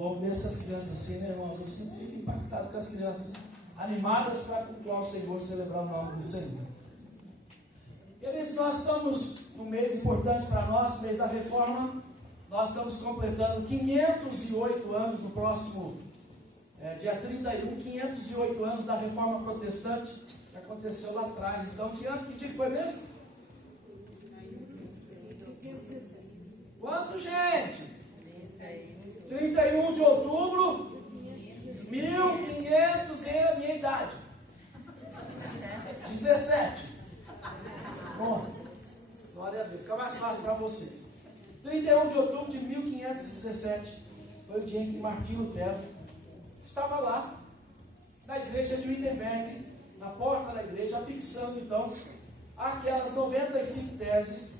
bom ver essas crianças assim, né, irmãos? Eu sempre fico impactado com as crianças animadas para cultuar o Senhor, celebrar o nome do Senhor. Queridos, nós estamos num mês importante para nós, mês da Reforma. Nós estamos completando 508 anos no próximo dia 31, 508 anos da Reforma Protestante, que aconteceu lá atrás. Então, que dia que foi mesmo? Quanto, gente? 31 de outubro, 1500 é a minha idade. 17. Bom, glória a Deus. Fica mais fácil para vocês. 31 de outubro de 1517 foi o dia em que Martinho Lutero estava lá, na igreja de Wittenberg, na porta da igreja, fixando então aquelas 95 teses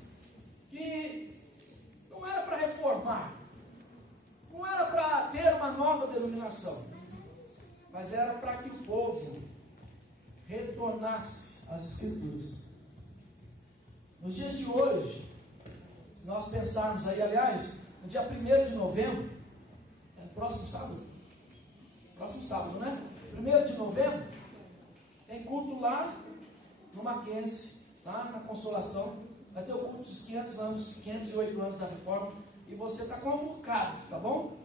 que não era para reformar, não era para ter uma nova denominação, mas era para que o povo retornasse às Escrituras. Nos dias de hoje, se nós pensarmos aí, aliás, no dia 1º de novembro, é no próximo sábado, né? 1º de novembro, tem culto lá no Mackenzie, lá na Consolação, vai ter o culto dos 508 anos da Reforma, e você está convocado, tá bom?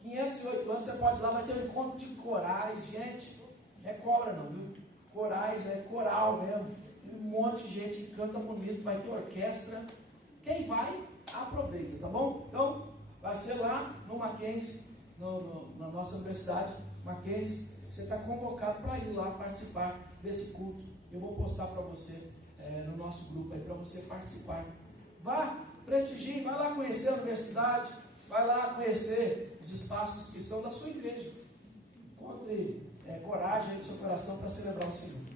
508 anos, você pode ir lá, vai ter um encontro de corais, gente, não é cobra não, viu? Corais, é coral mesmo, um monte de gente que canta bonito, vai ter orquestra. Quem vai, aproveita, tá bom? Então, vai ser lá no Mackenzie, na nossa universidade, Mackenzie. Você está convocado para ir lá participar desse culto. Eu vou postar para você no nosso grupo aí, para você participar. Vá, prestigie, vai lá conhecer a universidade, vai lá conhecer os espaços que são da sua igreja. Encontre coragem aí no seu coração para celebrar o Senhor.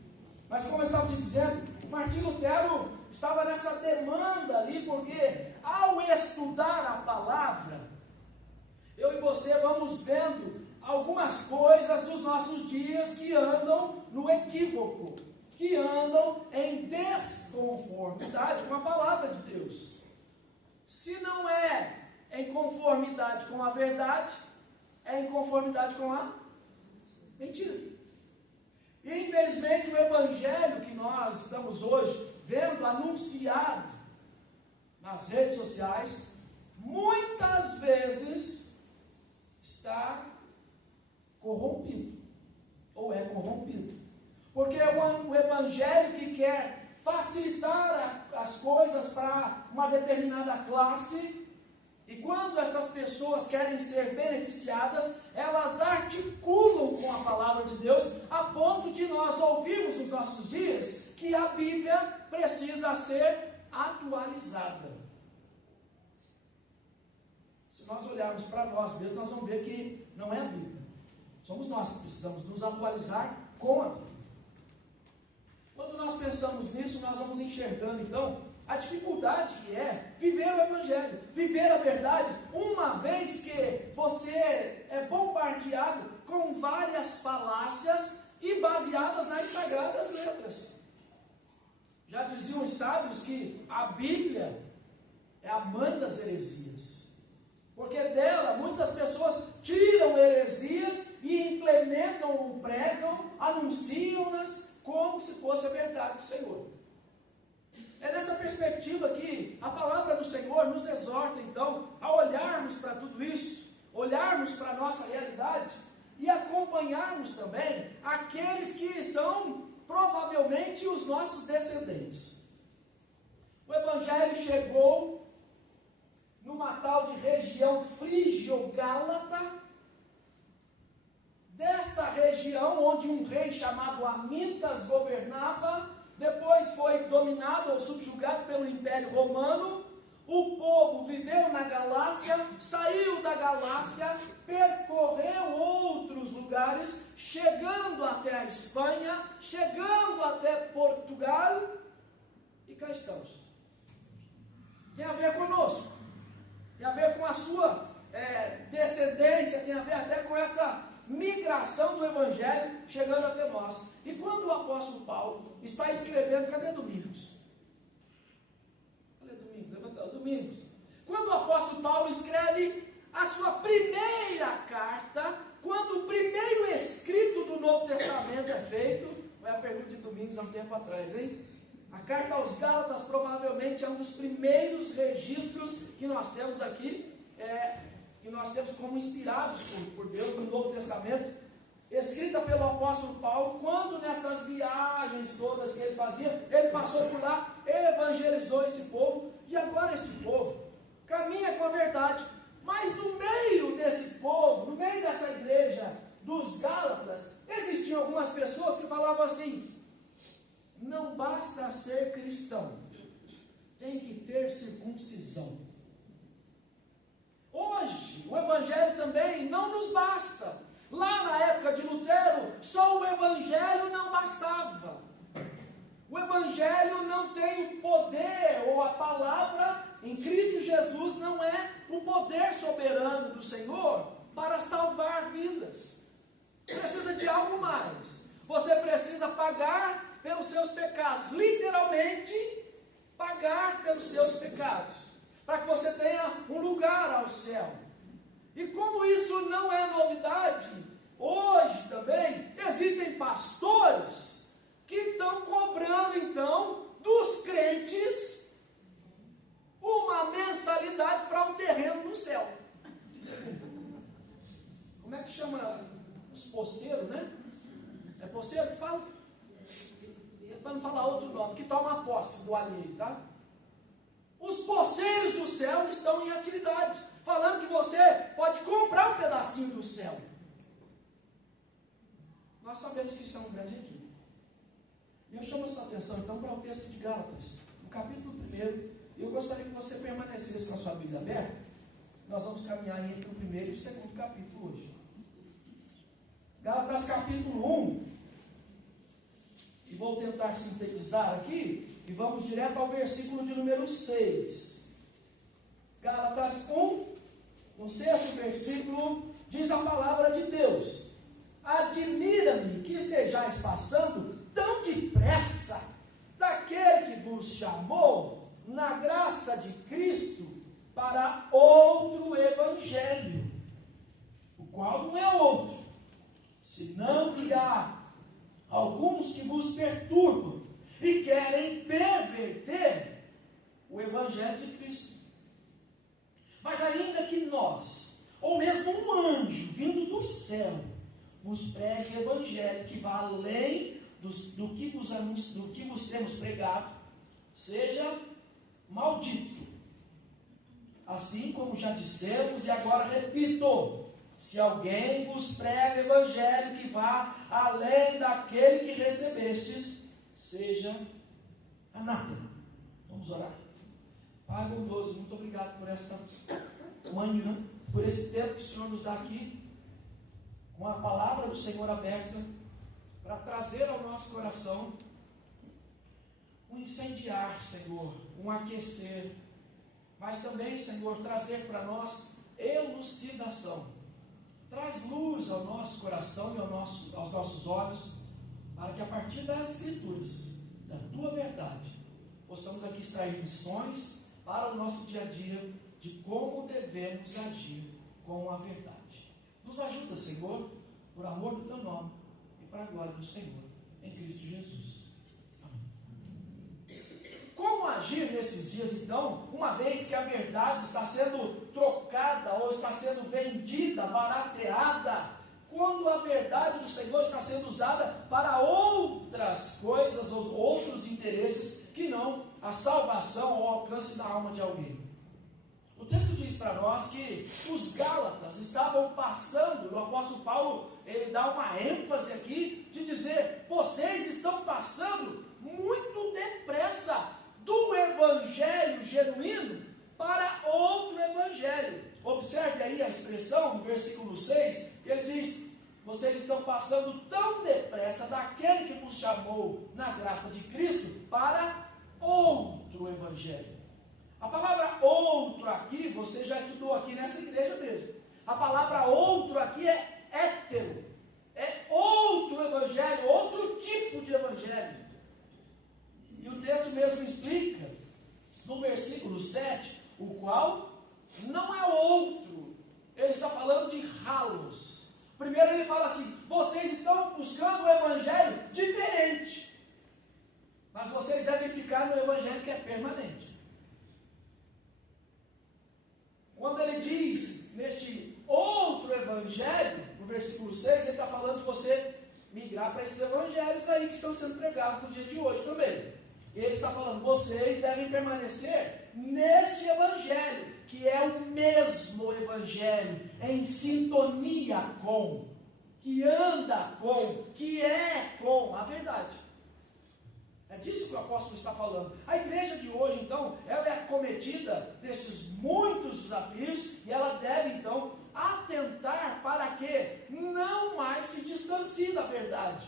Mas como eu estava te dizendo, Martinho Lutero estava nessa demanda ali, porque ao estudar a palavra, eu e você vamos vendo algumas coisas dos nossos dias que andam no equívoco, que andam em desconformidade com a palavra de Deus. Se não é em conformidade com a verdade, é em conformidade com a mentira. E infelizmente o evangelho que nós estamos hoje vendo anunciado nas redes sociais, muitas vezes está corrompido, ou é corrompido, porque é um evangelho que quer facilitar as coisas para uma determinada classe, e quando essas pessoas querem ser beneficiadas, elas articulam com a palavra de Deus, a ponto de nós ouvirmos nos nossos dias que a Bíblia precisa ser atualizada. Se nós olharmos para nós mesmos, nós vamos ver que não é a Bíblia. Somos nós que precisamos nos atualizar com a Bíblia. Quando nós pensamos nisso, nós vamos enxergando então a dificuldade que é viver o Evangelho, viver a verdade, uma vez que você é bombardeado com várias falácias e baseadas nas sagradas letras. Já diziam os sábios que a Bíblia é a mãe das heresias, porque dela muitas pessoas tiram heresias e implementam, pregam, anunciam-nas como se fosse a verdade do Senhor. É nessa perspectiva que a palavra do Senhor nos exorta, então, a olharmos para tudo isso, olharmos para a nossa realidade e acompanharmos também aqueles que são provavelmente os nossos descendentes. O Evangelho chegou numa tal de região frígio-gálata, desta região onde um rei chamado Amintas governava. Depois foi dominado ou subjugado pelo Império Romano. O povo viveu na Galácia, saiu da Galácia, percorreu outros lugares, chegando até a Espanha, chegando até Portugal, e cá estamos. Tem a ver conosco, tem a ver com a sua descendência, tem a ver até com essa migração do Evangelho chegando até nós. E quando o apóstolo Paulo está escrevendo, cadê Domingos? Cadê Domingos? Levanta, Domingos. Quando o apóstolo Paulo escreve a sua primeira de domingos há um tempo atrás, hein? A carta aos Gálatas provavelmente é um dos primeiros registros que nós temos aqui, que nós temos como inspirados por Deus no Novo Testamento, escrita pelo apóstolo Paulo, quando nessas viagens todas que ele fazia, ele passou por lá, evangelizou esse povo, e agora este povo caminha com a verdade. Mas no meio desse povo, no meio dessa igreja dos Gálatas, existiam algumas pessoas que falavam assim: não basta ser cristão, tem que ter circuncisão. Hoje, o evangelho também não nos basta. Lá na época de Lutero, só o evangelho não bastava. O evangelho não tem o poder, ou a palavra em Cristo Jesus não é o poder soberano do Senhor para salvar vidas. Precisa de algo mais. Você precisa pagar pelos seus pecados, literalmente pagar pelos seus pecados, para que você tenha um lugar ao céu. E como isso não é novidade, hoje também existem pastores que estão cobrando então dos crentes uma mensalidade para um terreno no céu. Como é que chama? Os poceiros, né? É poceiro que fala? Para não falar outro nome, que toma posse do alheio, tá? Os poceiros do céu estão em atividade, falando que você pode comprar um pedacinho do céu. Nós sabemos que isso é um grande equívoco. E eu chamo a sua atenção então para o texto de Gálatas, no capítulo 1. Eu gostaria que você permanecesse com a sua Bíblia aberta. Nós vamos caminhar entre o primeiro e o segundo capítulo hoje. Gálatas capítulo 1. E vou tentar sintetizar aqui, e vamos direto ao versículo de número 6. Gálatas 1, no 6º versículo, diz a palavra de Deus: admira-me que estejais passando tão depressa daquele que vos chamou na graça de Cristo para outro evangelho, o qual não é outro, senão que há alguns que vos perturbam e querem perverter o evangelho de Cristo. Mas ainda que nós, ou mesmo um anjo vindo do céu, vos pregue o evangelho que vá além do que vos temos pregado, seja maldito. Assim como já dissemos e agora repito: se alguém vos prega o evangelho que vá além daquele que recebestes, seja anátema. Vamos orar. Pai bondoso, muito obrigado por esta manhã, por esse tempo que o Senhor nos dá aqui, com a palavra do Senhor aberta, para trazer ao nosso coração um incendiar, Senhor, um aquecer, mas também, Senhor, trazer para nós elucidação. Traz luz ao nosso coração e aos nossos olhos, para que a partir das Escrituras, da Tua verdade, possamos aqui extrair lições para o nosso dia a dia, de como devemos agir com a verdade. Nos ajuda, Senhor, por amor do Teu nome e para a glória do Senhor, em Cristo Jesus. Amém. Como agir nesses dias, então, uma vez que a verdade está sendo trocada ou está sendo vendida, barateada, quando a verdade do Senhor está sendo usada para outras coisas ou outros interesses que não a salvação ou o alcance da alma de alguém? O texto diz para nós que os Gálatas estavam passando, o apóstolo Paulo, ele dá uma ênfase aqui, de dizer: vocês estão passando muito depressa do evangelho genuíno para outro evangelho. Observe aí a expressão no versículo 6, que ele diz: vocês estão passando tão depressa daquele que vos chamou na graça de Cristo para outro evangelho. A palavra outro aqui, você já estudou aqui nessa igreja mesmo. A palavra outro aqui é hétero. É outro evangelho, outro tipo de evangelho. E o texto mesmo explica, no versículo 7, o qual não é outro. Ele está falando de halos. Primeiro ele fala assim: vocês estão buscando um evangelho diferente. Mas vocês devem ficar no evangelho que é permanente. Quando ele diz neste outro evangelho, no versículo 6, ele está falando de você migrar para esses evangelhos aí que estão sendo pregados no dia de hoje também. E ele está falando, vocês devem permanecer neste evangelho, que é o mesmo evangelho, em sintonia com, que anda com, que é com a verdade. É disso que o apóstolo está falando. A igreja de hoje, então, ela é acometida desses muitos desafios e ela deve, então, atentar para que não mais se distancie da verdade.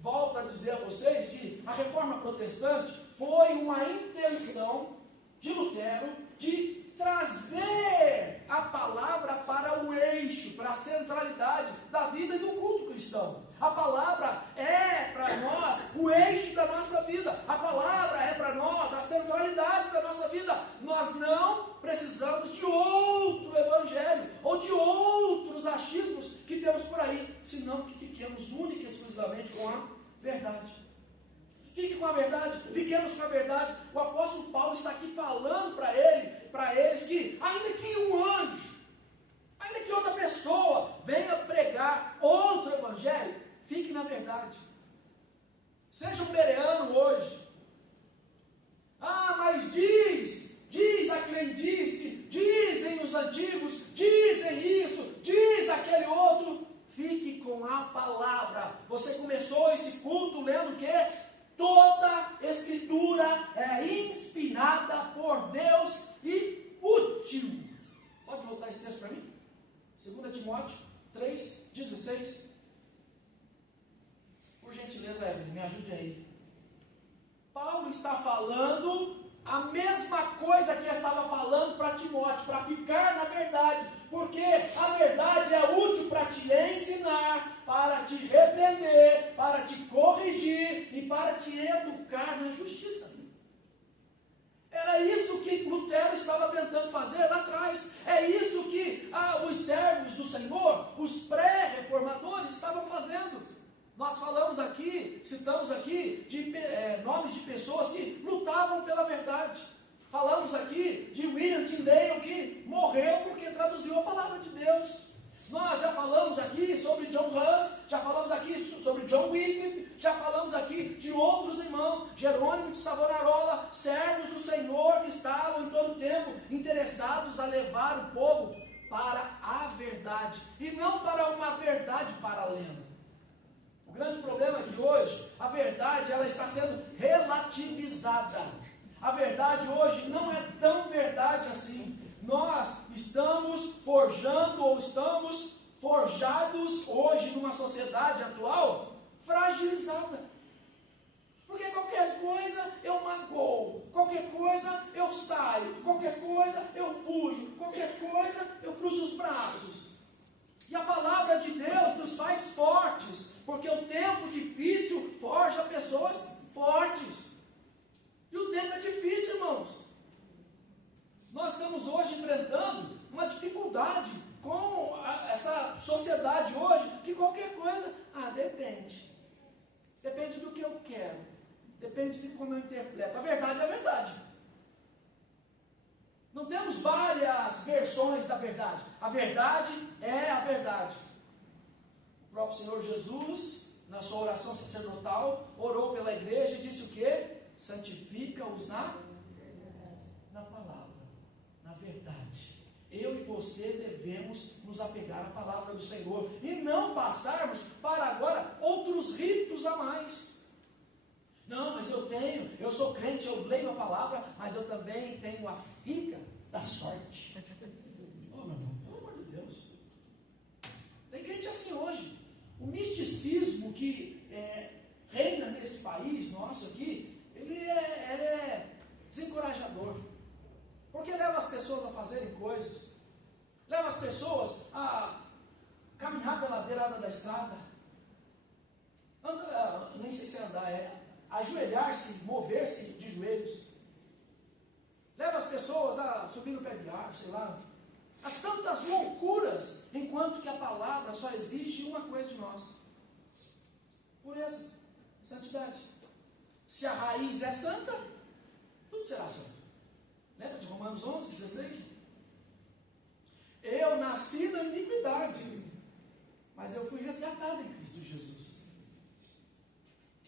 Volto a dizer a vocês que a reforma protestante foi uma intenção de Lutero de trazer a palavra para o eixo, para a centralidade da vida e do culto cristão. A palavra é para nós o eixo da nossa vida. A palavra é para nós a centralidade da nossa vida. Nós não precisamos de outro evangelho ou de outros achismos que temos por aí, senão que fiquemos única e exclusivamente com a verdade. Fique com a verdade, fiquemos com a verdade. O apóstolo Paulo está aqui falando para eles que, ainda que um anjo, ainda que outra pessoa venha pregar outro evangelho, fique na verdade. Seja um bereano hoje. Ah, mas diz a quem disse, dizem os antigos, dizem isso, diz aquele outro. Fique com a palavra. Você começou esse culto lendo o quê? Toda escritura é inspirada por Deus e útil. Pode voltar esse texto para mim? 2 Timóteo 3,16. Por gentileza, Evelyn, me ajude aí. Paulo está falando a mesma coisa que estava falando para Timóteo, para ficar na verdade, porque a verdade é útil para te ensinar, para te repreender, para te corrigir e para te educar na justiça. Era isso que Lutero estava tentando fazer lá atrás. É isso que os servos do Senhor, os pré-reformadores, estavam fazendo. Nós falamos aqui, citamos aqui de nomes de pessoas que lutavam pela verdade. Falamos aqui de William Tyndale, que morreu porque traduziu a palavra de Deus. Nós já falamos aqui sobre John Huss, já falamos aqui sobre John Wycliffe, já falamos aqui de outros irmãos, Jerônimo de Savonarola, servos do Senhor que estavam em todo o tempo interessados a levar o povo para a verdade, e não para uma verdade paralela. O grande problema é que hoje a verdade ela está sendo relativizada. A verdade hoje não é tão verdade assim. Nós estamos forjando ou estamos forjados hoje numa sociedade atual fragilizada. Porque qualquer coisa eu magoo, qualquer coisa eu saio, qualquer coisa eu fujo, qualquer coisa eu cruzo os braços. E a palavra de Deus nos faz fortes, porque o tempo difícil forja pessoas fortes. E o tempo é difícil, irmãos. Nós estamos hoje enfrentando uma dificuldade com essa sociedade hoje, que qualquer coisa, depende. Depende do que eu quero. Depende de como eu interpreto. A verdade é a verdade. Não temos várias versões da verdade. A verdade é a verdade. O próprio Senhor Jesus, na sua oração sacerdotal, orou pela igreja e disse o quê? Santifica-os na palavra, na verdade. Eu e você devemos nos apegar à palavra do Senhor e não passarmos para agora outros ritos a mais. Não, mas eu sou crente, eu leio a palavra, mas eu também tenho a figa da sorte. Oh, meu irmão, pelo amor de Deus. Tem crente assim hoje. O misticismo que reina nesse país nosso aqui, ele é desencorajador. Porque leva as pessoas a fazerem coisas, leva as pessoas a caminhar pela beirada da estrada, nem sei se andar, ajoelhar-se, mover-se de joelhos, leva as pessoas a subir no pé de árvore, sei lá, a tantas loucuras, enquanto que a palavra só exige uma coisa de nós: pureza, santidade. Se a raiz é santa, tudo será santo. Lembra de Romanos 11, 16? Eu nasci na iniquidade, mas eu fui resgatado em Cristo Jesus.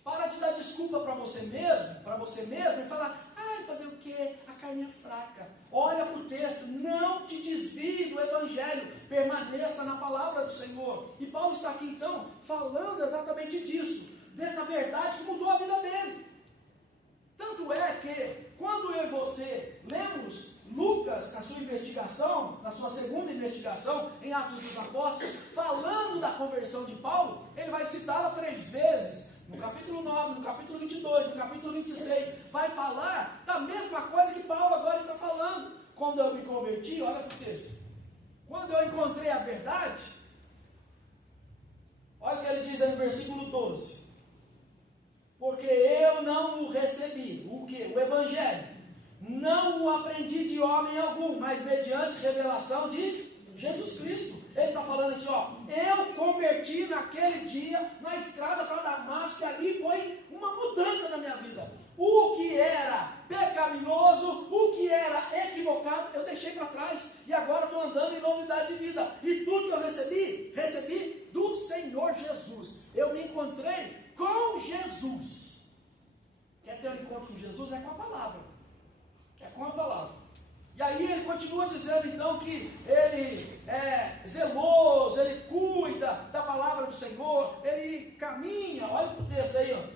Para de dar desculpa para você mesmo e falar, fazer o quê? A carne é fraca. Olha para o texto, não te desvie do Evangelho, permaneça na palavra do Senhor. E Paulo está aqui então falando exatamente disso, dessa verdade que mudou a vida dele. Tanto é que, quando eu e você lemos Lucas, na sua investigação, na sua segunda investigação, em Atos dos Apóstolos, falando da conversão de Paulo, ele vai citá-la 3 vezes, no capítulo 9, no capítulo 22, no capítulo 26, vai falar da mesma coisa que Paulo agora está falando. Quando eu me converti, olha para o texto, quando eu encontrei a verdade, olha o que ele diz aí no versículo 12, porque eu não o recebi, o que? O Evangelho, não o aprendi de homem algum, mas mediante revelação de Jesus Cristo. Ele está falando assim, eu converti naquele dia, na estrada para Damasco, e ali foi uma mudança na minha vida. O que era pecaminoso, o que era equivocado, eu deixei para trás, e agora estou andando em novidade de vida, e tudo que eu recebi do Senhor Jesus. Eu me encontrei com Jesus. Quer ter um encontro com Jesus? É com a palavra. É com a palavra. E aí ele continua dizendo então que ele é zeloso, ele cuida da palavra do Senhor, ele caminha, olha para o texto aí,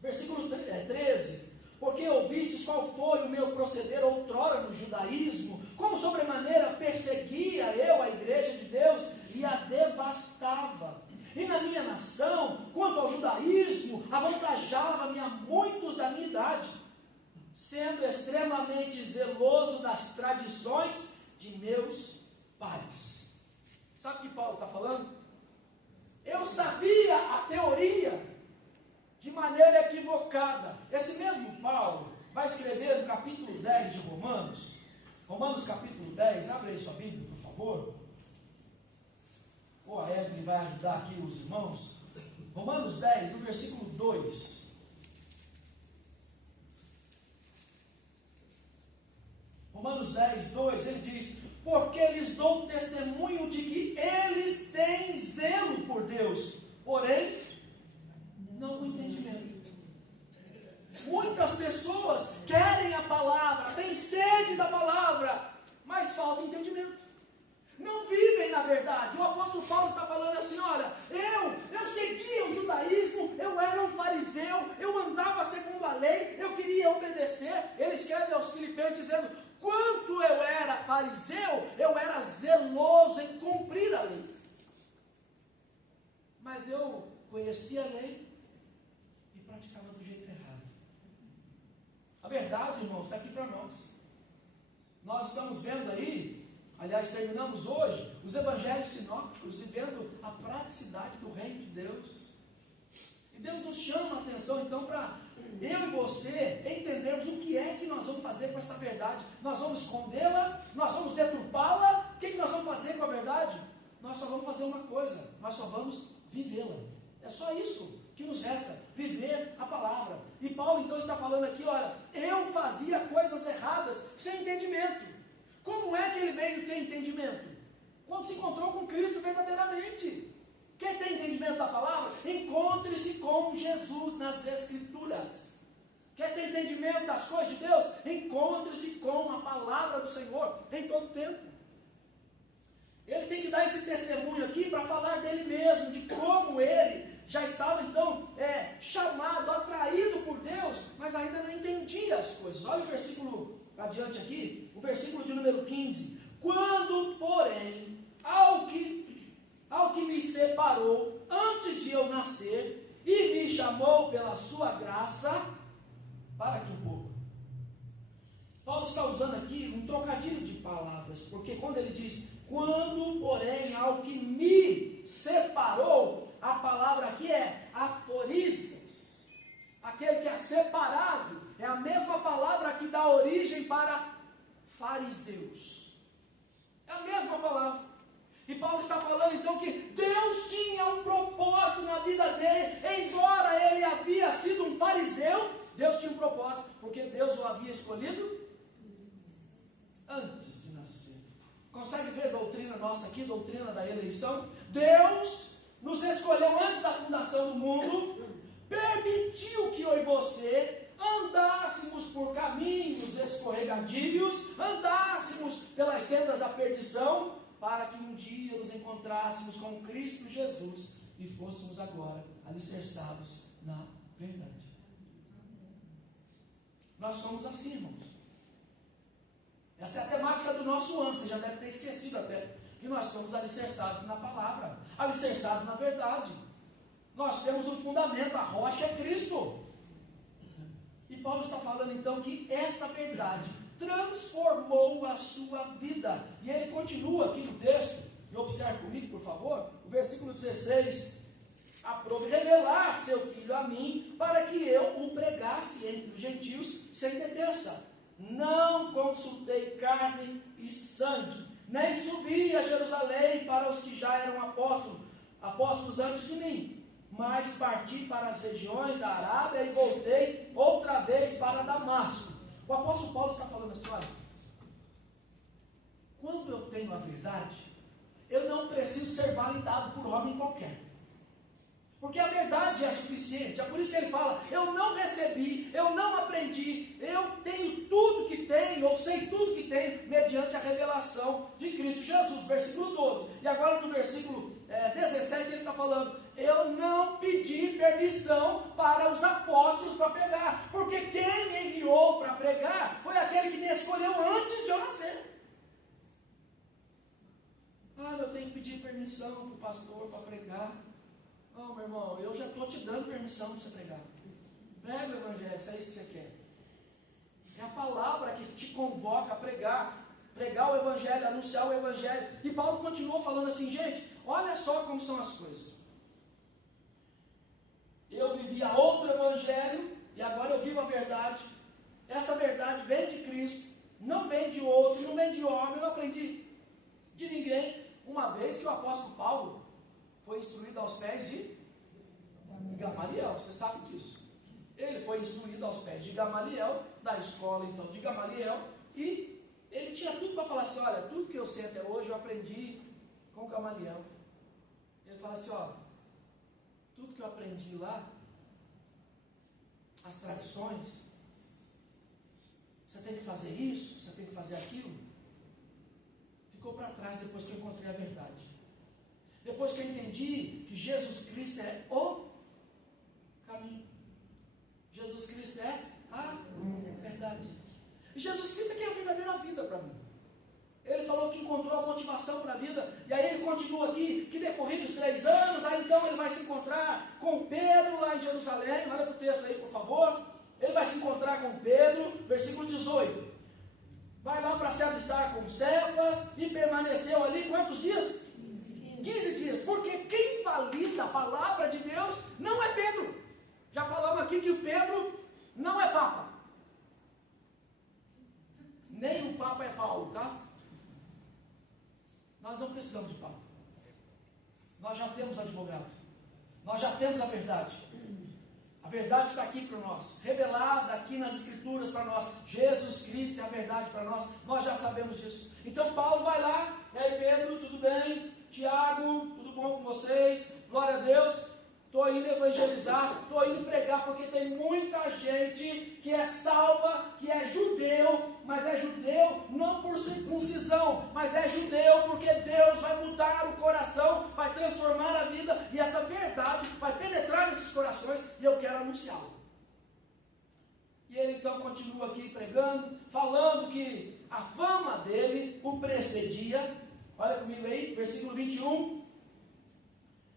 versículo 13, porque ouvistes qual foi o meu proceder outrora no judaísmo, como sobremaneira perseguia eu a igreja de Deus e a devastava. E na minha nação, quanto ao judaísmo, avantajava-me a muitos da minha idade, sendo extremamente zeloso das tradições de meus pais. Sabe o que Paulo está falando? Eu sabia a teoria de maneira equivocada. Esse mesmo Paulo vai escrever no capítulo 10 de Romanos, Romanos capítulo 10, abre aí sua Bíblia, por favor. A Evelyn vai ajudar aqui os irmãos. Romanos 10, no versículo 2. Romanos 10, 2, ele diz, porque lhes dou testemunho de que eles têm zelo por Deus, porém, não com entendimento. Muitas pessoas querem a palavra, têm sede da palavra, mas falta entendimento. Não vivem na verdade. O apóstolo Paulo está falando assim, olha, eu seguia o judaísmo, eu era um fariseu, eu andava segundo a lei, eu queria obedecer. Ele escreve aos Filipenses dizendo, quanto eu era fariseu, eu era zeloso em cumprir a lei. Mas eu conhecia a lei e praticava do jeito errado. A verdade, irmãos, está aqui para nós. Nós estamos vendo aí, aliás, terminamos hoje, os evangelhos sinópticos, vivendo a praticidade do reino de Deus. E Deus nos chama a atenção, então, para eu e você entendermos o que é que nós vamos fazer com essa verdade. Nós vamos escondê-la? Nós vamos deturpá-la? O que nós vamos fazer com a verdade? Nós só vamos fazer uma coisa, nós só vamos vivê-la. É só isso que nos resta, viver a palavra. E Paulo então está falando aqui, olha, eu fazia coisas erradas sem entendimento. Como é que ele veio ter entendimento? Quando se encontrou com Cristo verdadeiramente. Quer ter entendimento da palavra? Encontre-se com Jesus nas Escrituras. Quer ter entendimento das coisas de Deus? Encontre-se com a palavra do Senhor em todo tempo. Ele tem que dar esse testemunho aqui para falar dele mesmo, de como ele já estava então chamado, atraído por Deus, mas ainda não entendia as coisas. Olha o versículo adiante aqui, o versículo de número 15. Quando, porém, ao que me separou antes de eu nascer e me chamou pela sua graça, para aqui um pouco. Paulo está usando aqui um trocadilho de palavras, porque quando ele diz, quando, porém, ao que me separou, a palavra aqui é aforistas, aquele que é separado, é a mesma palavra que dá origem para fariseus, é a mesma palavra. E Paulo está falando então que Deus tinha um propósito na vida dele, embora ele havia sido um fariseu, escolhido antes de nascer. Consegue ver a doutrina nossa aqui, doutrina da eleição? Deus nos escolheu antes da fundação do mundo, permitiu que eu e você andássemos por caminhos escorregadios, andássemos pelas sendas da perdição, para que um dia nos encontrássemos com Cristo Jesus e fôssemos agora alicerçados na verdade. Nós somos assim, irmãos. Essa é a temática do nosso ano, você já deve ter esquecido até, que nós somos alicerçados na palavra, alicerçados na verdade. Nós temos um fundamento, a rocha é Cristo. E Paulo está falando então que esta verdade transformou a sua vida. E ele continua aqui no texto, e observe comigo, por favor, o versículo 16: aprove revelar seu filho a mim, para que eu o pregasse entre os gentios sem detença. Não consultei carne e sangue, nem subi a Jerusalém para os que já eram apóstolos antes de mim, mas parti para as regiões da Arábia e voltei outra vez para Damasco. O apóstolo Paulo está falando assim: olha, quando eu tenho a verdade, eu não preciso ser validado por homem qualquer, porque a verdade é suficiente. É por isso que ele fala: eu não recebi, eu não aprendi, eu tenho tudo que tenho, ou sei tudo que tenho, mediante a revelação de Cristo Jesus. Versículo 12. E agora no versículo 17 ele está falando: eu não pedi permissão para os apóstolos para pregar, porque quem me enviou para pregar foi aquele que me escolheu antes de eu nascer. Eu tenho que pedir permissão para o pastor para pregar. Não, meu irmão, eu já estou te dando permissão para você pregar. Prega o evangelho, se é isso que você quer. É a palavra que te convoca a pregar o evangelho, anunciar o evangelho. E Paulo continuou falando assim: gente, olha só como são as coisas. Eu vivia outro evangelho e agora eu vivo a verdade. Essa verdade vem de Cristo, não vem de outro, não vem de homem. Eu não aprendi de ninguém. Uma vez que o apóstolo Paulo foi instruído aos pés de Gamaliel, você sabe disso. Ele foi instruído aos pés de Gamaliel, da escola então de Gamaliel, e ele tinha tudo para falar assim: olha, tudo que eu sei até hoje eu aprendi com Gamaliel. Ele fala assim: olha, tudo que eu aprendi lá, as tradições, você tem que fazer isso, você tem que fazer aquilo, ficou para trás depois que eu encontrei a verdade. Depois que eu entendi que Jesus Cristo é o caminho, Jesus Cristo é a verdade, e Jesus Cristo é que é a verdadeira vida para mim. Ele falou que encontrou a motivação para a vida, e aí ele continua aqui, que decorridos 3 anos, aí então ele vai se encontrar com Pedro lá em Jerusalém. Olha para o texto aí, por favor. Ele vai se encontrar com Pedro, versículo 18. Vai lá para se avistar com Cefas, e permaneceu ali quantos dias? 15 dias, porque quem valida a palavra de Deus não é Pedro. Já falamos aqui que o Pedro não é Papa. Nem o Papa é Paulo, tá? Nós não precisamos de Papa. Nós já temos o advogado. Nós já temos a verdade. A verdade está aqui para nós, revelada aqui nas Escrituras para nós. Jesus Cristo é a verdade para nós. Nós já sabemos disso. Então Paulo vai lá: e aí, Pedro, tudo bem? Tiago, tudo bom com vocês? Glória a Deus. Estou indo evangelizar, estou indo pregar, porque tem muita gente que é salva, que é judeu, mas é judeu não por circuncisão, mas é judeu porque Deus vai mudar o coração, vai transformar a vida, e essa verdade vai penetrar nesses corações, e eu quero anunciá-lo. E ele então continua aqui pregando, falando que a fama dele o precedia. Olha comigo aí, versículo 21.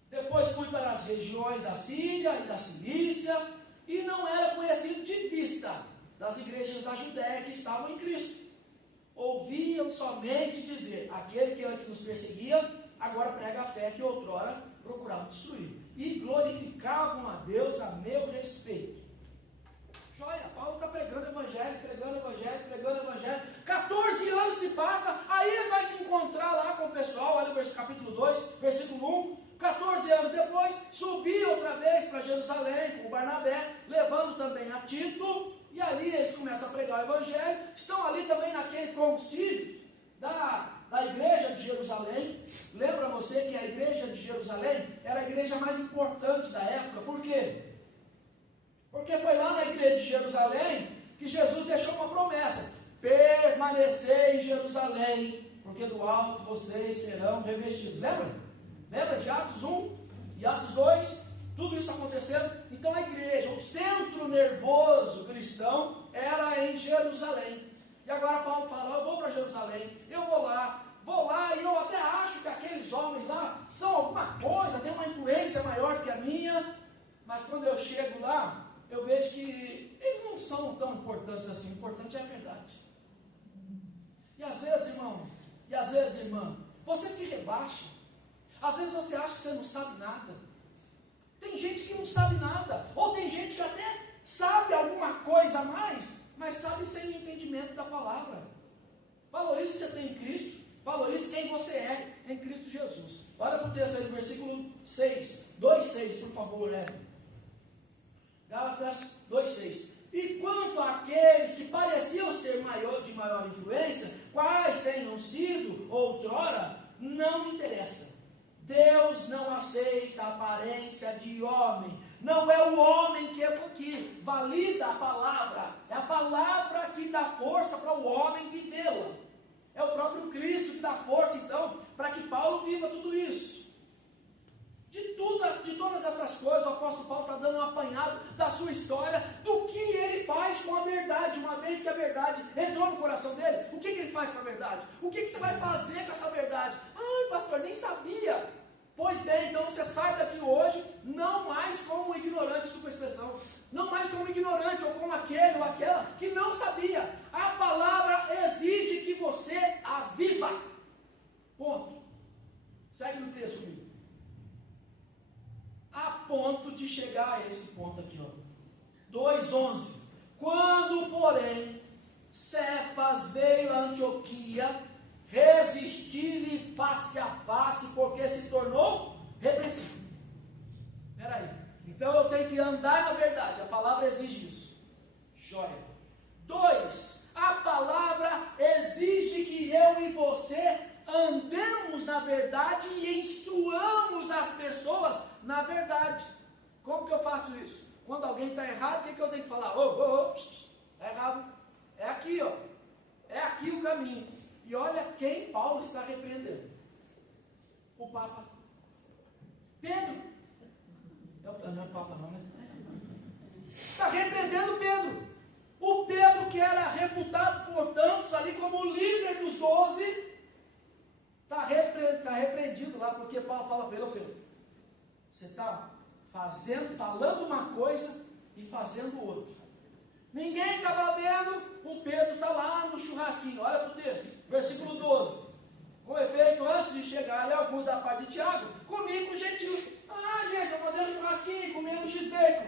Depois fui para as regiões da Síria e da Cilícia, e não era conhecido de vista das igrejas da Judéia que estavam em Cristo. Ouviam somente dizer: aquele que antes nos perseguia, agora prega a fé que outrora procurava destruir. E glorificavam a Deus a meu respeito. Joia, Paulo está pregando evangelho, pregando evangelho, pregando evangelho. 14 anos se passa, aí ele vai se encontrar lá com o pessoal. Olha o capítulo 2, versículo 1. 14 anos depois, subi outra vez para Jerusalém com o Barnabé, levando também a Tito, E ali eles começam a pregar o Evangelho, estão ali também naquele concílio da igreja de Jerusalém. Lembra você que a igreja de Jerusalém era a igreja mais importante da época. Por quê? Porque foi lá na igreja de Jerusalém que Jesus deixou uma promessa: permanecer em Jerusalém, porque do alto vocês serão revestidos. Lembra? Lembra de Atos 1 e Atos 2? Tudo isso acontecendo. Então a igreja, o centro nervoso cristão, era em Jerusalém. E agora Paulo fala: eu vou para Jerusalém, eu vou lá, e eu até acho que aqueles homens lá são alguma coisa, têm uma influência maior que a minha, mas quando eu chego lá, eu vejo que eles não são tão importantes assim. O importante é a verdade. E às vezes, irmão, e às vezes, irmã, você se rebaixa. Às vezes você acha que você não sabe nada. Tem gente que não sabe nada, ou tem gente que até sabe alguma coisa a mais, mas sabe sem entendimento da palavra. Valorize o que você tem em Cristo, valorize quem você é em Cristo Jesus. Olha para o texto aí, no versículo 6, 2,6, por favor, Gálatas 2,6. E quanto àqueles que pareciam ser de maior influência, quais tenham sido outrora, não me interessa. Deus não aceita a aparência de homem. Não é o homem que valida a palavra. É a palavra que dá força para o homem vivê-la. É o próprio Cristo que dá força, então, para que Paulo viva tudo isso. De todas essas coisas, o apóstolo Paulo está dando um apanhado da sua história, do que ele faz com a verdade. Uma vez que a verdade entrou no coração dele, o que ele faz com a verdade? O que você vai fazer com essa verdade? Ah, pastor, nem sabia. Pois bem, então você sai daqui hoje, não mais como um ignorante, desculpa a expressão, não mais como um ignorante, ou como aquele ou aquela que não sabia. A palavra exige que você a viva. Ponto. Segue no texto comigo. A ponto de chegar a esse ponto aqui, 2,11. Quando, porém, Cefas veio a Antioquia, resistir-lhe face a face, porque se tornou repreensível. Espera aí. Então eu tenho que andar na verdade. A palavra exige isso. Joia. 2. A palavra exige que eu e você andemos na verdade e instruamos as pessoas na verdade. Como que eu faço isso? Quando alguém está errado, o que eu tenho que falar? Está errado. É aqui, é aqui o caminho. E olha quem Paulo está repreendendo. O Papa. Pedro. Não é Papa não, né? Está repreendendo Pedro. O Pedro que era reputado por tantos ali como o líder dos 12, está repreendido lá, porque Paulo fala para ele: Pedro, você está falando uma coisa e fazendo outra. Ninguém estava vendo, o Pedro está lá no churrasquinho. Olha para o texto, versículo 12. Com efeito, antes de chegar ali alguns da parte de Tiago, comigo os gentios. Ah, gente, vou fazer um churrasquinho, comendo um x-bacon.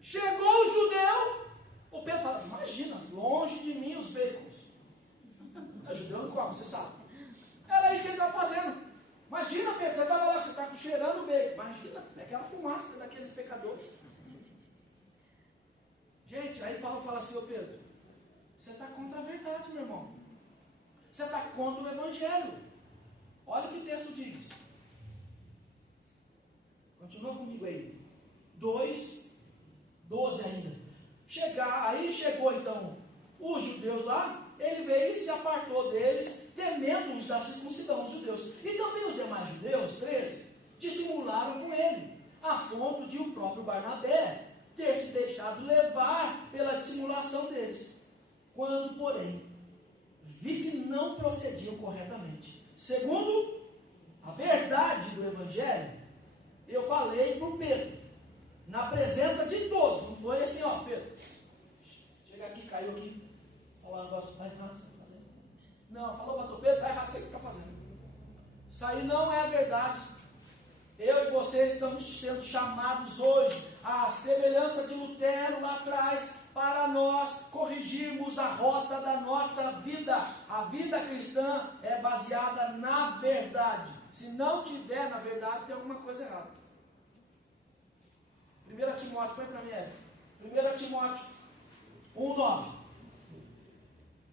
Chegou o judeu, o Pedro fala: imagina, longe de mim os bacons. O judeu não come, você sabe. Era isso que ele estava fazendo. Imagina, Pedro, você estava lá, você está cheirando bacon. Imagina, é aquela fumaça daqueles pecadores. Gente, aí Paulo fala assim: ô Pedro, você está contra a verdade, meu irmão. Você está contra o Evangelho. Olha o que o texto diz. Continua comigo aí. 2:12 ainda. Aí chegou então os judeus lá, ele veio e se apartou deles, temendo-os da circuncisão, os judeus. E também os demais judeus, 13, dissimularam com ele, a ponto de o próprio Barnabé ter se deixado levar pela dissimulação deles. Quando, porém, vi que não procediam corretamente, segundo a verdade do Evangelho, eu falei para o Pedro, na presença de todos. Não foi assim, Pedro, chega aqui, caiu aqui, falar um negócio, está errado, você está fazendo. Não, falou para o Pedro, está errado, você que está fazendo. Isso aí não é a verdade. Eu e você estamos sendo chamados hoje, à semelhança de Lutero lá atrás, para nós corrigirmos a rota da nossa vida. A vida cristã é baseada na verdade. Se não tiver na verdade, tem alguma coisa errada. 1 Timóteo, põe para mim, 1 Timóteo, 1:9.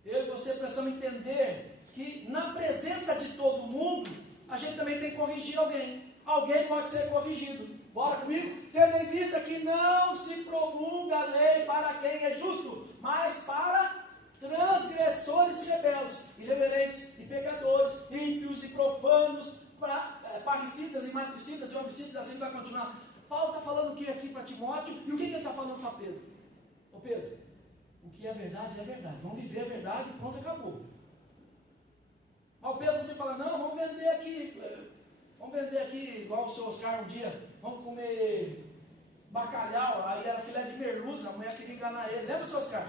Eu e você precisamos entender que na presença de todo mundo, a gente também tem que corrigir alguém. Alguém pode ser corrigido. Bora comigo? Tendo em vista que não se promulga a lei para quem é justo, mas para transgressores e rebeldes, irreverentes e pecadores, ímpios e profanos, parricidas e matricidas e homicidas, assim vai continuar. Paulo está falando o que aqui para Timóteo e o que ele está falando para Pedro? Ô Pedro, o que é verdade é verdade. Vamos viver a verdade e pronto, acabou. Mas o Pedro me fala, não, vamos vender aqui, igual o seu Oscar um dia, vamos comer bacalhau, aí era filé de merluza, a mulher queria enganar ele. Lembra, seu Oscar?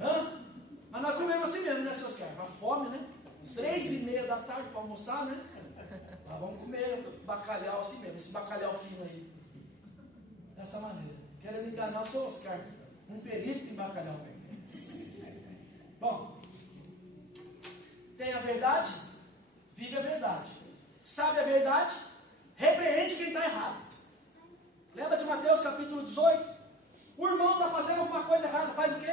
Hã? Mas nós comemos assim mesmo, né, seu Oscar? Uma fome, né? 3:30 da tarde para almoçar, né? Mas vamos comer bacalhau assim mesmo, esse bacalhau fino aí. Dessa maneira. Querendo enganar o seu Oscar. Um perito em bacalhau. Bom, tem a verdade, vive a verdade. Sabe a verdade, repreende quem está errado. Lembra de Mateus capítulo 18? O irmão está fazendo alguma coisa errada, faz o quê?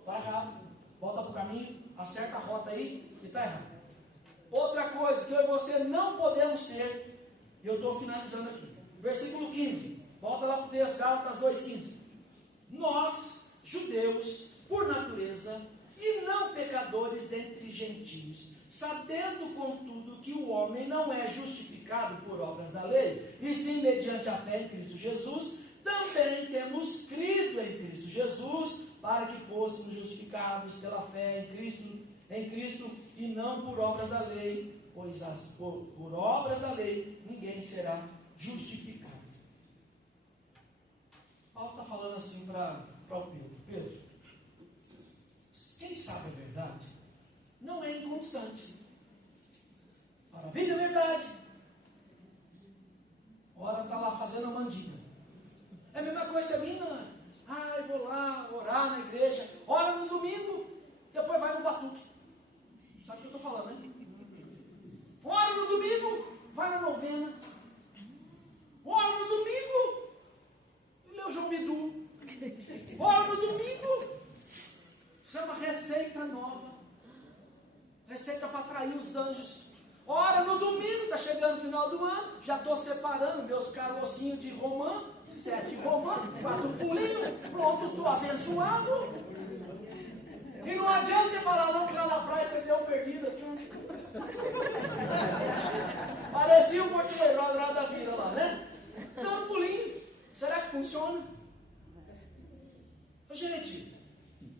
Está errado. Volta para o caminho, acerta a rota aí e está errado. Outra coisa que eu e você não podemos ter, e eu estou finalizando aqui. Versículo 15. Volta lá para o texto, Gálatas 2:15. Nós, judeus, por natureza, e não pecadores dentre gentios, sabendo, contudo, que o homem não é justificado por obras da lei, e sim mediante a fé em Cristo Jesus, também temos crido em Cristo Jesus, para que fôssemos justificados pela fé em Cristo, e não por obras da lei, pois por obras da lei ninguém será justificado. Paulo está falando assim para o Pedro. Pedro, quem sabe a verdade não é inconstante. Ora, vive a verdade. Ora, está lá fazendo a mandinga. É a mesma coisa se a mina, eu vou lá orar na igreja, ora no domingo, depois vai no batuque. Sabe o que eu estou falando, né? Ora no domingo, vai na novena. Ora no domingo, lê o João Bidu. Ora no domingo, isso é uma receita nova. Receita para atrair os anjos. Ora no domingo, está chegando o final do ano, já estou separando meus carocinhos de romã, 7 romã, 4 pulinhos, pronto, estou abençoado. E não adianta você falar não, que lá na praia você deu um perdido assim. Parecia um português lá da vila lá, né? Dando pulinho. Será que funciona? Gente,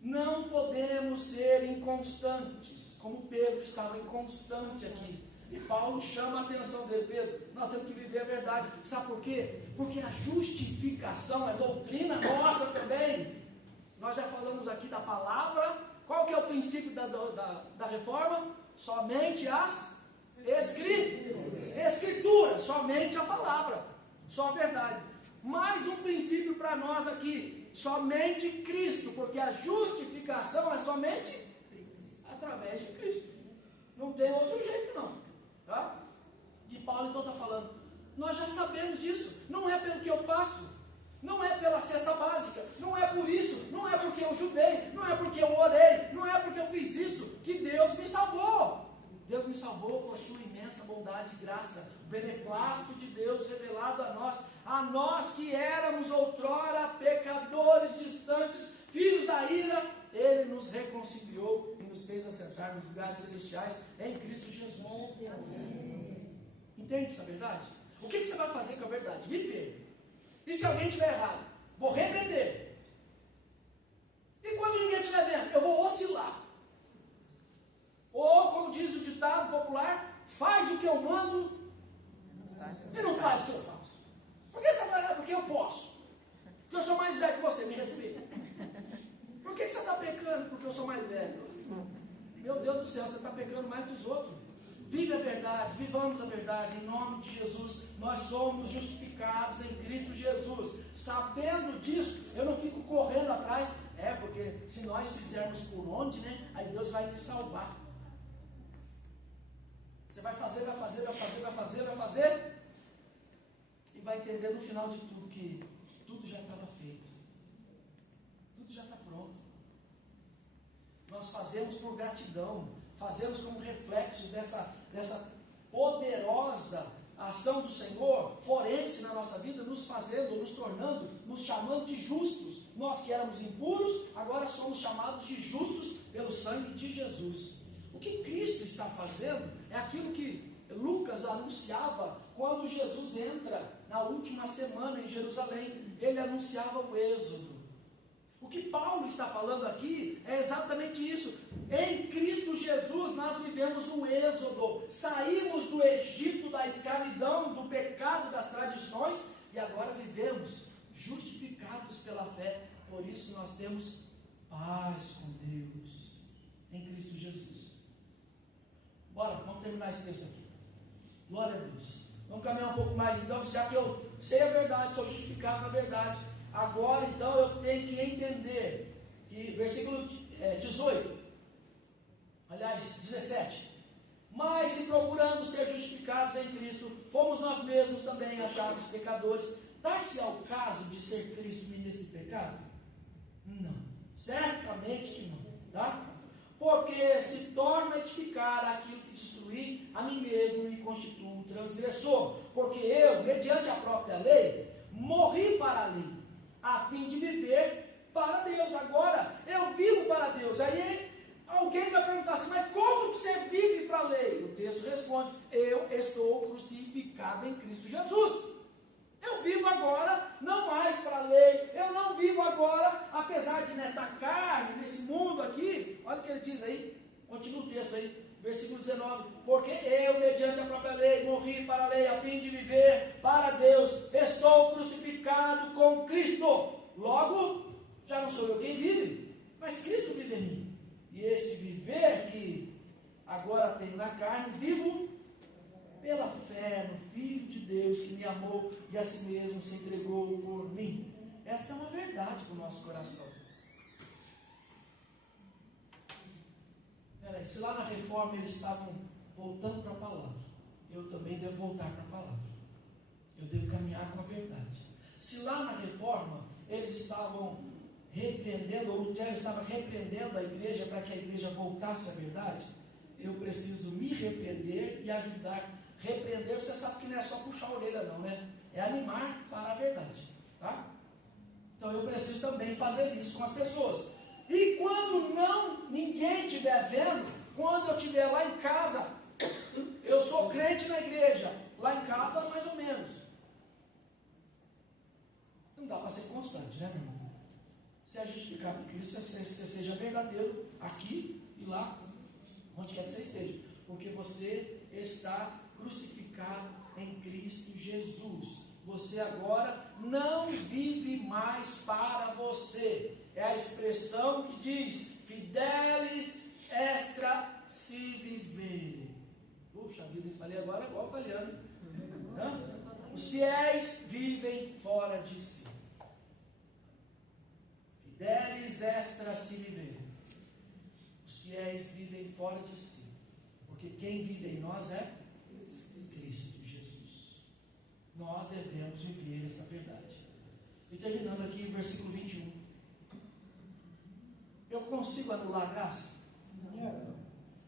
não podemos ser inconstantes, como Pedro estava inconstante aqui. E Paulo chama a atenção dele, Pedro, nós temos que viver a verdade. Sabe por quê? Porque a justificação é doutrina nossa também. Nós já falamos aqui da palavra. Qual que é o princípio da reforma? Somente as escrituras, somente a palavra, só a verdade. Mais um princípio para nós aqui, somente Cristo, porque a justificação é somente através de Cristo. Não tem outro jeito não. Tá? E Paulo então está falando, nós já sabemos disso, não é pelo que eu faço, não é pela cesta básica, não é por isso, não é porque eu judei, não é porque eu orei, não é porque eu fiz isso, que Deus me salvou. Deus me salvou por sua imensa bondade e graça, o beneplácito de Deus revelado a nós que éramos outrora pecadores distantes, filhos da ira, Ele nos reconciliou e nos fez assentar nos lugares celestiais em Cristo Jesus. Entende essa verdade? O que você vai fazer com a verdade? Viver. E se alguém estiver errado? Vou repreender. E quando ninguém estiver vendo? Eu vou oscilar. Ou, como diz o ditado popular, faz o que eu mando e não faz o que eu faço. Por que você está falando? Porque eu posso. Porque eu sou mais velho que você, me respeita. Por que você está pecando? Porque eu sou mais velho. Meu Deus do céu, você está pecando mais dos outros. Vive a verdade, vivamos a verdade, em nome de Jesus. Nós somos justificados em Cristo Jesus. Sabendo disso, eu não fico correndo atrás. Porque se nós fizermos por onde, né? Aí Deus vai nos salvar. Você vai fazer, e vai entender no final de tudo que tudo já estava feito. nós fazemos por gratidão, fazemos como reflexo dessa poderosa ação do Senhor, forense na nossa vida, nos fazendo, nos tornando, nos chamando de justos. Nós que éramos impuros, agora somos chamados de justos pelo sangue de Jesus. O que Cristo está fazendo é aquilo que Lucas anunciava quando Jesus entra na última semana em Jerusalém. Ele anunciava o êxodo. O que Paulo está falando aqui é exatamente isso. Em Cristo Jesus nós vivemos o êxodo, saímos do Egito, da escravidão, do pecado, das tradições, e agora vivemos justificados pela fé. Por isso nós temos paz com Deus em Cristo Jesus. Bora, vamos terminar esse texto aqui. Glória a Deus. Vamos caminhar um pouco mais então, já que eu sei a verdade, sou justificado na verdade. Agora então eu tenho que entender que versículo 18, aliás 17, mas se procurando ser justificados em Cristo, fomos nós mesmos também achados pecadores. Dá-se ao caso de ser Cristo ministro de pecado? Não, certamente que não, tá? Porque se torna edificar aquilo que destruí a mim mesmo e constituo transgressor, porque eu, mediante a própria lei, morri para a lei, a fim de viver para Deus. Agora eu vivo para Deus. Aí alguém vai perguntar assim, mas como que você vive para a lei? O texto responde, eu estou crucificado em Cristo Jesus. Eu vivo agora não mais para a lei, eu não vivo agora, apesar de nesta carne, nesse mundo aqui, olha o que ele diz aí, continua o texto aí, versículo 19, porque eu, mediante a própria lei, morri para a lei, a fim de viver para Deus, estou crucificado com Cristo, logo, já não sou eu quem vive, mas Cristo vive em mim, e esse viver que agora tenho na carne, vivo pela fé no Filho de Deus que me amou e a si mesmo se entregou por mim. Esta é uma verdade para o nosso coração. Peraí, se lá na reforma eles estavam voltando para a palavra, eu também devo voltar para a palavra. Eu devo caminhar com a verdade. Se lá na reforma eles estavam repreendendo, ou Lutero estava repreendendo a igreja para que a igreja voltasse à verdade, eu preciso me repreender e ajudar. Repreender, você sabe que não é só puxar a orelha não, né? É animar para a verdade, tá? Então eu preciso também fazer isso com as pessoas. E quando ninguém estiver vendo, quando eu estiver lá em casa, eu sou crente na igreja, lá em casa mais ou menos. Não dá para ser constante, né, meu irmão? Se é justificado em Cristo, você seja verdadeiro aqui e lá, onde quer que você esteja, porque você está crucificado em Cristo Jesus. Você agora não vive mais para você. É a expressão que diz fidelis extra si vivere. Puxa vida, eu falei agora igual italiano. Os fiéis vivem fora de si. Fidelis extra si vivere. Os fiéis vivem fora de si. Porque quem vive em nós é Cristo Jesus. Nós devemos viver esta verdade. E terminando aqui o versículo 21. Eu consigo anular a graça?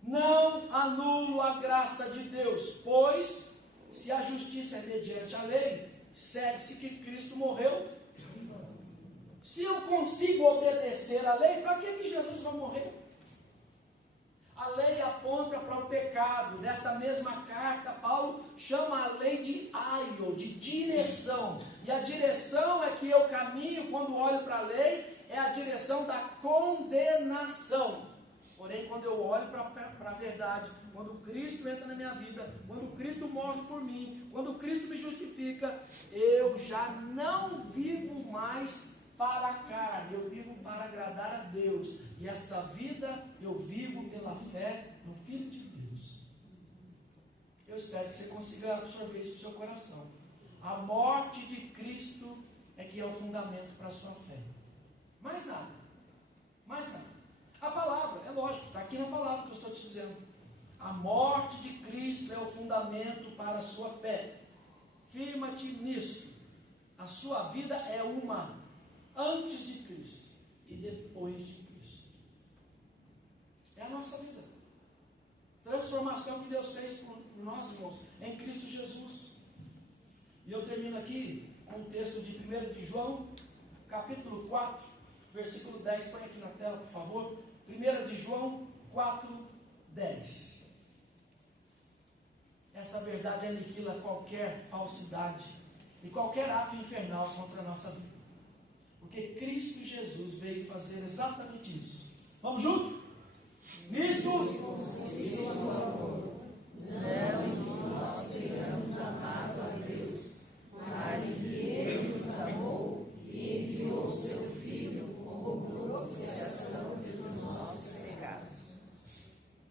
Não anulo a graça de Deus, pois se a justiça é mediante a lei, segue-se que Cristo morreu. Se eu consigo obedecer à lei, para que Jesus vai morrer? A lei aponta para o pecado. Nesta mesma carta, Paulo chama a lei de aio, de direção. E a direção é que eu caminho quando olho para a lei, é a direção da condenação. Porém, quando eu olho para a verdade, quando Cristo entra na minha vida, quando Cristo morre por mim, quando Cristo me justifica, eu já não vivo mais para a carne, eu vivo para agradar a Deus, e esta vida eu vivo pela fé no Filho de Deus. Eu espero que você consiga absorver isso no seu coração. A morte de Cristo é que é o fundamento para a sua fé. Mais nada, mais nada. A palavra, é lógico, está aqui na palavra que eu estou te dizendo. A morte de Cristo é o fundamento para a sua fé. Firma-te nisso. A sua vida é uma antes de Cristo e depois de Cristo. a nossa vida. Transformação que Deus fez por nós, irmãos, em Cristo Jesus. E eu termino aqui com o texto de 1 de João, capítulo 4, versículo 10. Põe aqui na tela, por favor. 1 de João 4, 10. Essa verdade aniquila qualquer falsidade e qualquer ato infernal contra a nossa vida. Porque Cristo Jesus veio fazer exatamente isso. Vamos junto? Nisto consiste o amor. Não em que nós tenhamos amado a Deus, mas em que Ele nos amou e enviou o seu Filho como propiciação pelos nossos pecados.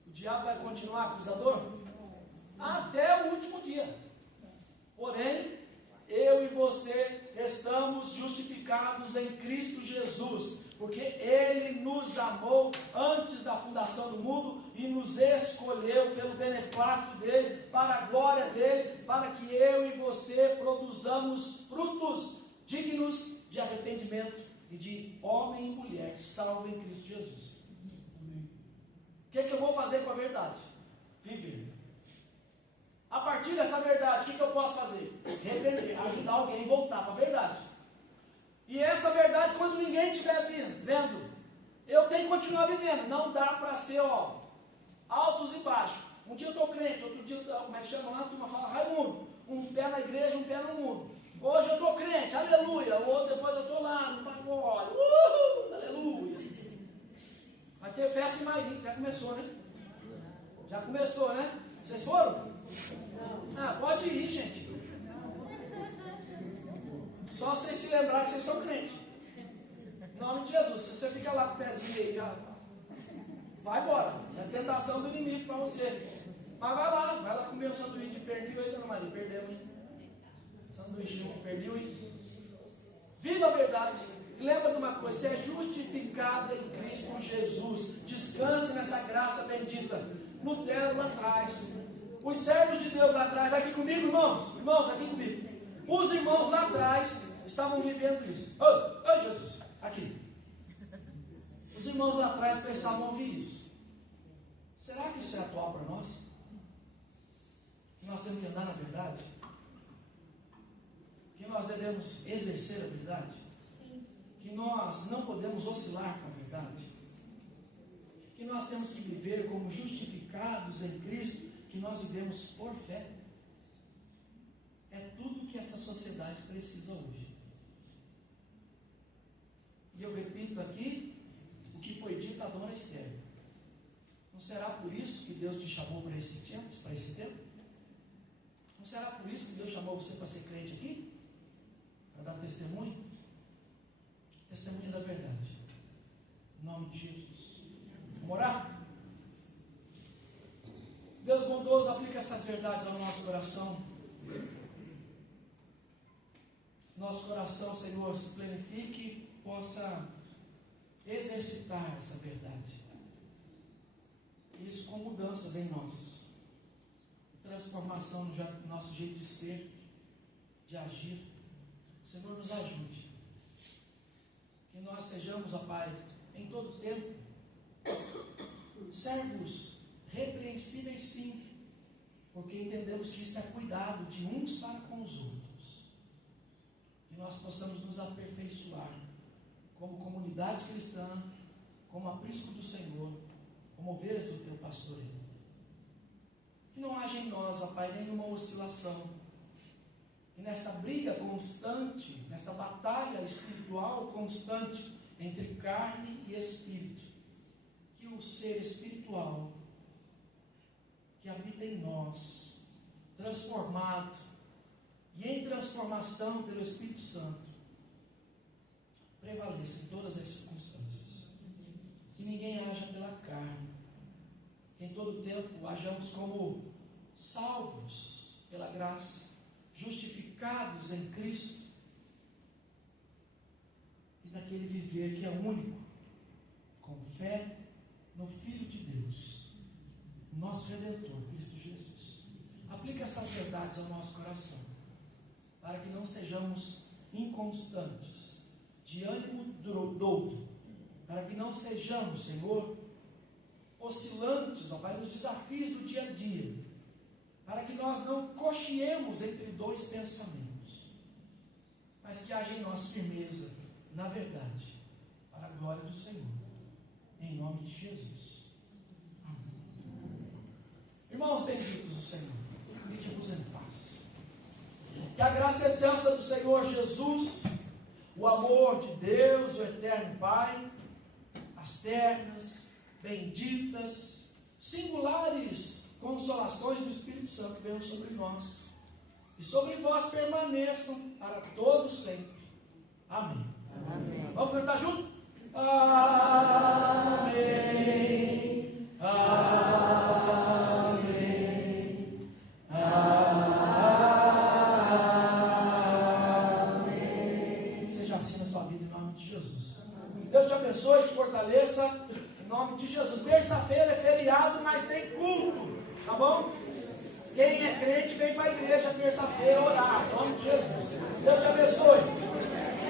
O diabo vai continuar acusador? Até o último dia. Porém, eu e você estamos justificados em Cristo Jesus, porque Ele nos amou antes da fundação do mundo e nos escolheu pelo beneplácito dEle, para a glória dEle, para que eu e você produzamos frutos dignos de arrependimento e de homem e mulher salvo em Cristo Jesus. O que eu vou fazer com a verdade? Viver. A partir dessa verdade, o que eu posso fazer? Repreender, ajudar alguém a voltar para a verdade. E essa verdade, quando ninguém estiver vendo, eu tenho que continuar vivendo. Não dá para ser, altos e baixos. Um dia eu estou crente, outro dia, como é que chama lá? A turma fala Raimundo. Um pé na igreja, um pé no mundo. Hoje eu estou crente, aleluia. O outro depois eu estou lá no pagode, aleluia. Vai ter festa em Mairi, já começou, né? Já começou, né? Vocês foram? Ah, pode ir, gente. Só vocês se lembrarem que vocês são crentes. Em nome de Jesus. Se você fica lá com o pezinho aí, já vai embora. É tentação do inimigo para você. Mas vai lá comer um sanduíche de pernil aí, dona Maria. Perdeu, hein? Sanduíche de pernil, hein? Viva a verdade. E lembra de uma coisa: você é justificado em Cristo Jesus. Descanse nessa graça bendita. Lutero lá atrás. Os servos de Deus lá atrás, aqui comigo, irmãos. Irmãos, aqui comigo. Os irmãos lá atrás estavam vivendo isso. Ô Jesus, aqui. Os irmãos lá atrás precisavam ouvir isso. Será que isso é atual para nós? Que nós temos que andar na verdade? Que nós devemos exercer a verdade? Que nós não podemos oscilar com a verdade? Que nós temos que viver como justificados em Cristo, que nós vivemos por fé? É tudo que essa sociedade precisa hoje. E eu repito aqui o que foi dito a dona Esther. Não será por isso que Deus te chamou para esse tempo? Não será por isso que Deus chamou você para ser crente aqui? Para dar testemunho? Testemunho da verdade. Em nome de Jesus. Vamos orar? Deus bondoso, aplica essas verdades ao nosso coração. Nosso coração, Senhor, se planifique, possa exercitar essa verdade. Isso com mudanças em nós. Transformação no nosso jeito de ser, de agir. Senhor, nos ajude. Que nós sejamos, ó Pai, em todo tempo, servos repreensíveis, sim, porque entendemos que isso é cuidado de uns para com os outros. Que nós possamos nos aperfeiçoar como comunidade cristã, como aprisco do Senhor, como ovelhas do teu pastoreio. Que não haja em nós, ó Pai, nenhuma oscilação. Que nesta briga constante, nesta batalha espiritual constante entre carne e espírito, que o ser espiritual que habita em nós, transformado e em transformação pelo Espírito Santo, prevaleça em todas as circunstâncias. Que ninguém haja pela carne, que em todo tempo hajamos como salvos pela graça, justificados em Cristo, e naquele viver que é único, com fé no Filho de Deus, nosso Redentor, Cristo Jesus. Aplica essas verdades ao nosso coração, para que não sejamos inconstantes, de ânimo douto, para que não sejamos, Senhor, oscilantes, ó Pai, nos desafios do dia a dia, para que nós não cocheemos entre dois pensamentos, mas que haja em nós firmeza na verdade, para a glória do Senhor, em nome de Jesus. Amém. Irmãos benditos do Senhor, ide-vos em paz. Que a graça excelsa do Senhor Jesus, o amor de Deus, o eterno Pai, as ternas, benditas, singulares consolações do Espírito Santo venham sobre nós e sobre vós permaneçam para todos sempre. Amém. Amém. Vamos cantar junto? Amém. Amém. Amém. Seja assim na sua vida em nome de Jesus. Deus te abençoe e te fortaleça em nome de Jesus. Terça-feira é feriado, mas tem culto, tá bom? Quem é crente vem para a igreja terça-feira orar, em nome de Jesus. Deus te abençoe.